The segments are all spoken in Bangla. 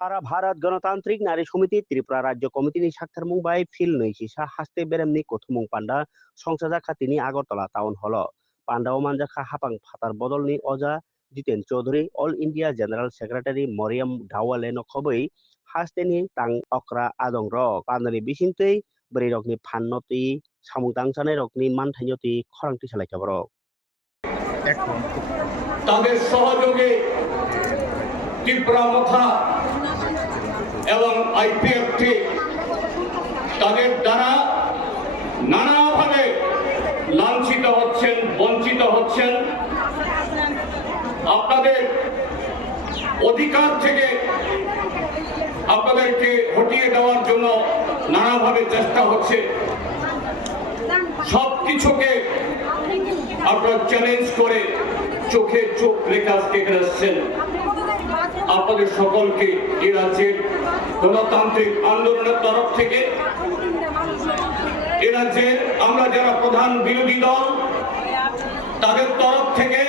सारा भारत गणतांत्रिक नारी समिति त्रिपुरा राज्य कमिटिनि साक्थार मुंबाइ फिल नैजिसा हास्ते बेरेमनि गथुमुं पान्डा संसाजा खाथिनि आगरतला टाउन हल पान्डाव मानजाखा हापां फातार बदलनि अजा Jiten Choudhary all India general secretary Mariam Dhawale नखबै हास्तेनि तां अक्रा आदं रक पान्डानि बिसिंतै बरै रकनि फान्नति सामुं दांजानाय रकनि मानथाइनति खरांथि सालायखाब रक তাদের সহযোগে ত্রিপুরা মথা এবং আইপিএফটি তাদের দ্বারা নানাভাবে লাঞ্ছিত হচ্ছেন, বঞ্চিত হচ্ছেন। আপনাদের অধিকার থেকে আপনাদেরকে হটিয়ে দেওয়ার জন্য নানাভাবে চেষ্টা হচ্ছে। সব কিছুকে আপনারা চ্যালেঞ্জ করে চোখে চোখ রেখে আজকে এখানে আসছেন। আপনাদের সকলকে এই রাজ্যের গণতান্ত্রিক আন্দোলনের তরফ থেকে, এ রাজ্যের আমরা যারা প্রধান বিরোধী দল তাদের তরফ থেকে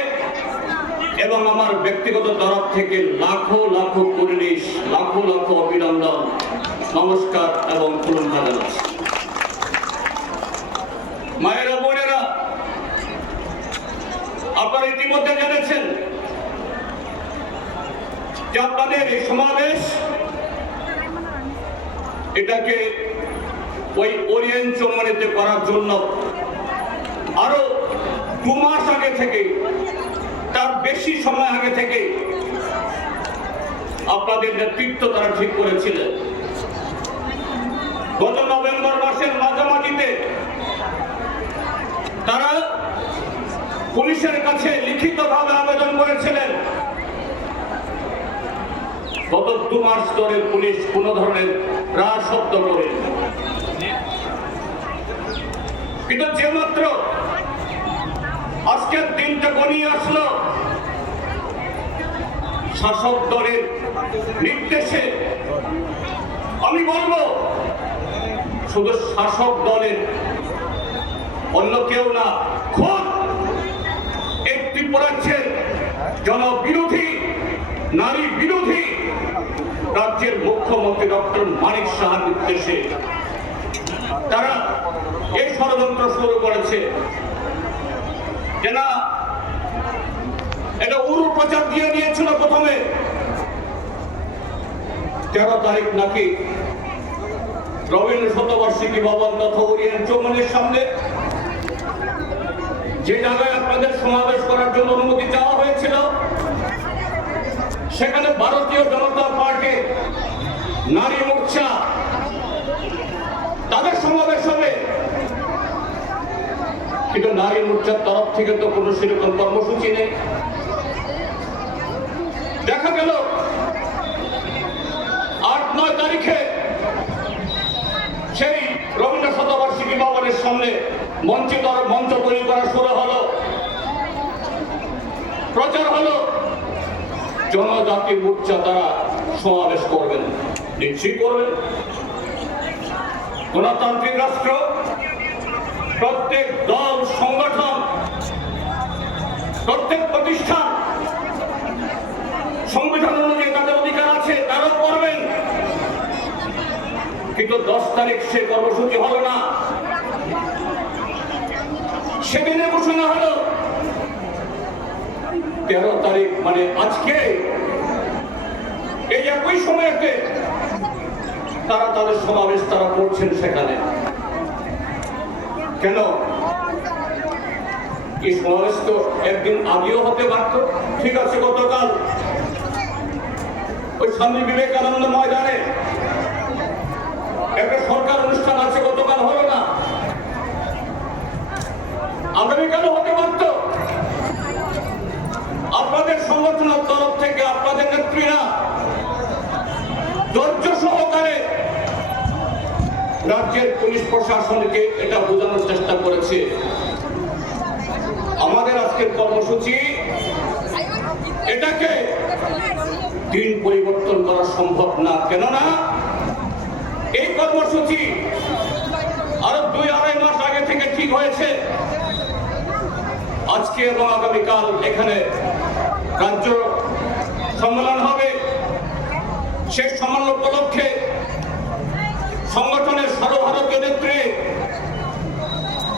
এবং আমার ব্যক্তিগত তরফ থেকে লাখো লাখো কুর্নিশ, লাখো লাখো অভিনন্দন, নমস্কার এবং প্রণাম জানাচ্ছি। মায়েরা, বোনেরা, আপনারা ইতিমধ্যে জেনেছেন যে আপনাদের এই সমাবেশ এটাকে ওই ওরিয়েন্ট চৌমানিতে করার জন্য আরো 2 মাস আগে থেকে, তার বেশি সময় আগে থেকে আপনাদের নেতৃত্ব তারা ঠিক করেছিলেন। গত নভেম্বর মাসের মাঝামাঝিতে তারা পুলিশের কাছে লিখিতভাবে আবেদন করেছিলেন। গত 2 মাস ধরে পুলিশ কোন ধরনের রাজশব্দ করে, কিন্তু যে মাত্র আজকের দিনটা গনিয়ে আসলো, শাসক দলের নির্দেশে, আমি বলবো শুধু শাসক দলের, অন্য কেউ না, খোদ এই ত্রিপুরাজ্যের জনবিরোধী, নারী বিরোধী রাজ্যের মুখ্যমন্ত্রী ডক্টর মানিক সাহার নির্দেশে তারা এই ষড়যন্ত্র শুরু করেছে যে না, এটা উড়ু প্রচার দিয়ে দিয়েছিল প্রথমে 13 তারিখ নাকি রবীন্দ্র শতবার্ষিকী ভবন তথা ওরিয়েন্ট চৌমানির সামনে যে জায়গায় আপনাদের সমাবেশ করার জন্য অনুমতি চাওয়া হয়েছিল, সেখানে ভারতীয় জনতা পার্টি, নারী মোর্চা তাদের সমাবেশ হবে, কিন্তু নারী মোর্চার তরফ থেকে তো কোনো সেরকম কর্মসূচি নেই। দেখা গেল 8-9 তারিখে সেই রবীন্দ্র শতবার্ষিকী ভবনের সামনে মঞ্চ তৈরি করা শুরু হলো, প্রচার হলো জনজাতি মোর্চা তারা সমাবেশ করবেন, নিশ্চয়ই করবেন। গণতান্ত্রিক রাষ্ট্র, প্রত্যেক দল, সংগঠন, প্রত্যেক প্রতিষ্ঠান সংবিধান অনুযায়ী তাদের অধিকার আছে, তারাও করবেন। কিন্তু 10 তারিখ সে কর্মসূচি হলো না, সেদিনে ঘোষণা হলো 13 তারিখ মানে আজকে এই একই সময়তে তারা তাদের সমাবেশ তারা করছেন সেখানে। কেন? এই সমাবেশ তো একদিন আগেও হতে পারত। ঠিক আছে, গতকাল ওই স্বামী বিবেকানন্দ ময়দানে একটা সরকার অনুষ্ঠান আছে, গতকাল হলো না, আগামীকাল হতে পারত। আপনাদের সংগঠনের তরফ থেকে আপনাদের নেত্রীরা ধৈর্য সহকারে রাজ্যের পুলিশ প্রশাসনকে এটা বোঝানোর চেষ্টা করেছে আমাদের আজকের কর্মসূচি এটাকে দিন পরিবর্তন করা সম্ভব না। কেননা এই কর্মসূচি আরো 2-2.5 মাস আগে থেকে ঠিক হয়েছে। আজকে এবং আগামীকাল এখানে রাজ্য সম্মেলন হবে, শেষ সম্মান উপলক্ষে সংগঠনের সর্বভারতীয় নেত্রী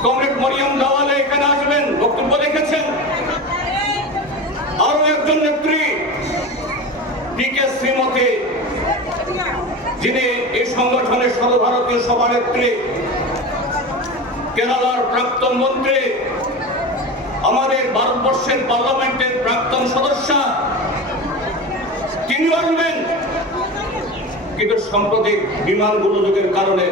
কমরেড মরিয়ম দেওয়ালে এখানে আসবেন, বক্তব্য রেখেছেন। আরো একজন নেত্রী পিকে শ্রীমতী, যিনি এই সংগঠনের সর্বভারতীয় সভানেত্রী, কেরালার প্রাক্তন মন্ত্রী, আমাদের ভারতবর্ষের পার্লামেন্টের প্রাক্তন সদস্য, তিনি আসবেন। কিন্তু সাম্প্রতিক বিমান গোলযোগের কারণে